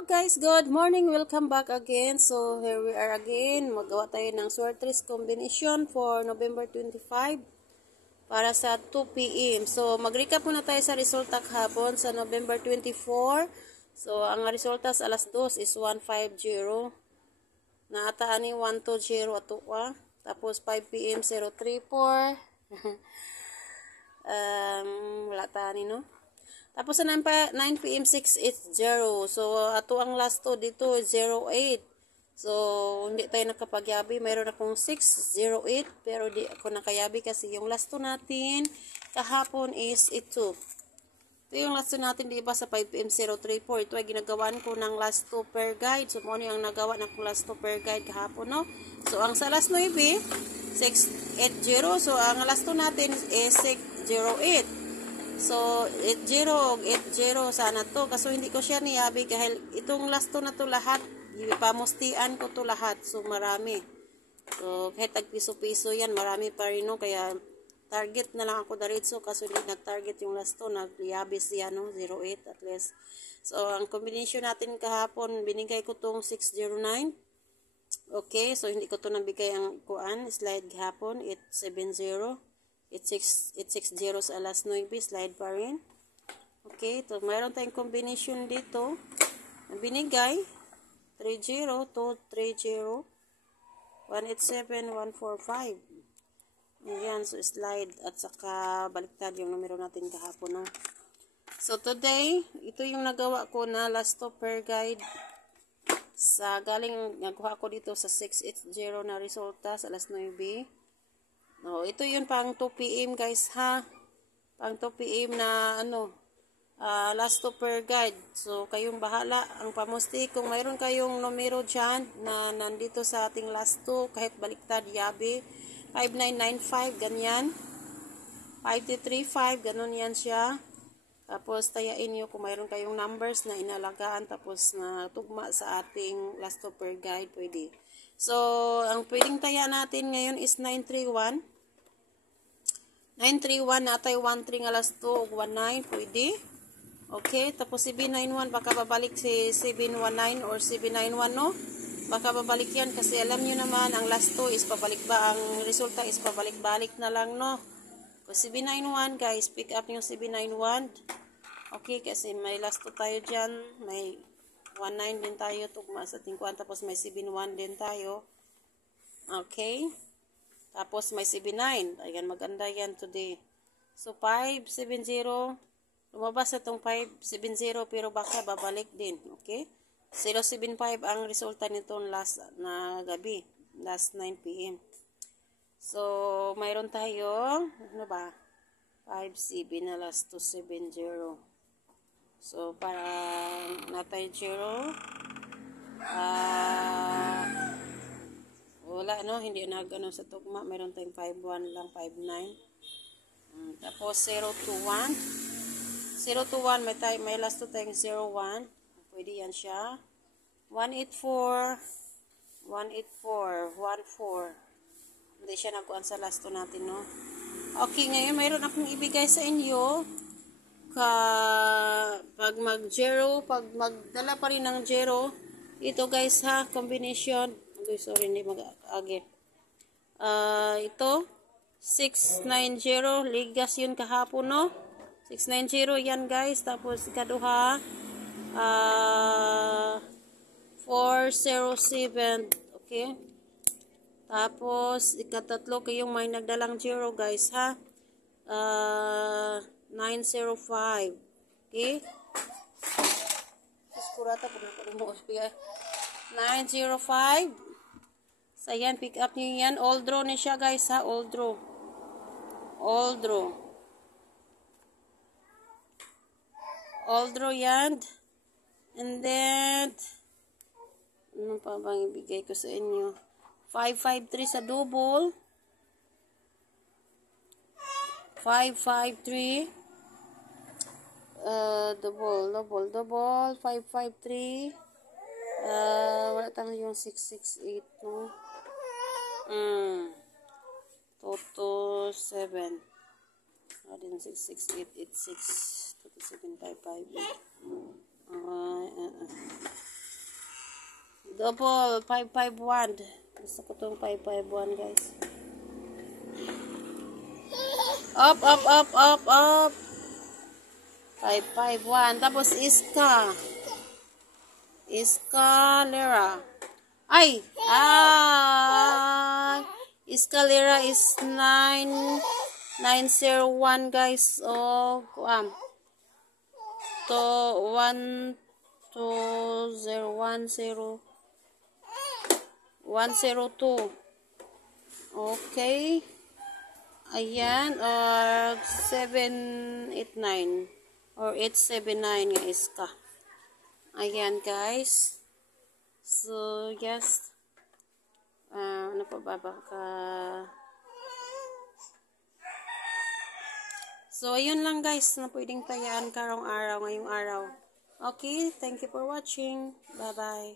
Hello guys, good morning. Welcome back again. So here we are again. Magawa tayo ng sortress combination for November 25 para sa 2 p.m. So mag-recap muna tayo sa resulta kahapon sa November 24. So ang resulta sa alas 2 is 150. Naataan ni 120 ato. Tapos 5 p.m. 034. Wala tani no. Tapos sa 9 p.m. 680. So, ato ang last to dito, 08. So, hindi tayo nakapagyabi. Mayroon akong 608. Pero di ako nakayabi kasi yung last to natin kahapon is ito. Ito yung last to natin, di ba, sa 5 p.m. 034. Ito ay ginagawan ko ng last to per guide. So, ano yung nagawa ng last to per guide kahapon, no? So, ang sa last 9, 680. So, ang last to natin is 608. So, 80 sana to. Kaso hindi ko siya niyabi dahil itong last to na to lahat, pamustian ko to lahat. So, marami. So, kahit tag-piso-piso yan, marami pa rin, no? Kaya, target na lang ako daritso. Kaso hindi nag-target yung last to. Nag-yabis yan, no? 08 at least. So, ang combination natin kahapon, binigay ko tong 609. Okay, so hindi ko to nabigay ang kuan. Slide kahapon, 870. 860 sa alas 9, slide pa rin. Okay, so mayroon tayong combination dito. Binigay, 30, 230, 187, 145. Ayan, so slide at saka baliktad yung numero natin kahapon. No? So today, ito yung nagawa ko na last to per guide. Sa galing, nagawa ko dito sa 680 na resulta sa alas 9. No, ito yun pang 2 p.m. guys ha. Pang 2 p.m. na last to per guide. So kayong bahala ang pamusti. Kung mayroon kayong numero dyan na nandito sa ating last to, kahit baliktad, yabi, 5995, ganyan. 5235, ganun yan siya. Tapos tayain nyo kung mayroon kayong numbers na inalagaan tapos na tugma sa ating last to per guide, pwede. So, ang pwedeng taya natin ngayon is 931. 931 na tayo 13 alas 2 o 19, pwede. Okay, tapos 791, baka babalik si 719 or 791, no? Baka babalik yan kasi alam nyo naman, ang last 2 is pabalik ba, ang resulta is pabalik-balik na lang, no? Kasi 791, guys, pick up yung 791. Okay, kasi may last 2 tayo dyan, may 19 din tayo, tugma sa tingkuan, tapos may 71 din tayo. Okay. Tapos may 79. Ayan, maganda yan today. So, 570. Lumabas na itong 570, pero baka babalik din. Okay. 075 ang resulta nito last na gabi. Last 9 p.m. So, mayroon tayo, ano ba? 57 na last to 70. So, para natay 0. Wala, no? Hindi nag-ano sa tugma. Mayroon tayong 51 lang, 59. Tapos, 021. 021, may last to tayong 01. Pwede yan siya. 184. 184. 14. Hindi siya nagkuhan sa last to natin, no? Okay, ngayon, mayroon akong ibigay sa inyo. Pag mag-0, pag magdala pa rin ng 0, ito guys ha, combination. Sorry, hindi mag-agi. Ito, 690, ligas yun kahapon, no? 690 yan guys. Tapos, ikaduha, 407, okay? Tapos, ikatatlo, kayong may nagdalang 0 guys, ha? 905, okay? Kurata po na po 905. So, yan, pick up nyo yan. Old draw na siya, guys, ha? Old draw. Old draw. Old draw yan. And then, ano pa bang ibigay ko sa inyo? 553 sa double. 553. Double. 553. Wala tayo yung 668, no? Toto 7. Din 66886. Toto 755. Double, 551. Gusto ko itong 551, guys. Up, up, up, up, up. 551. Tapos, Iska. Escalera. Ay! Ah! Escalera is 901, guys. Oh, to 102. Okay. Ayan, or 789 or 879 nga iska. Ayan, guys. So, yes. Ano pa ba baka? So, ayun lang, guys, na pwedeng tayaan karong araw, ngayong araw. Okay, thank you for watching. Bye-bye.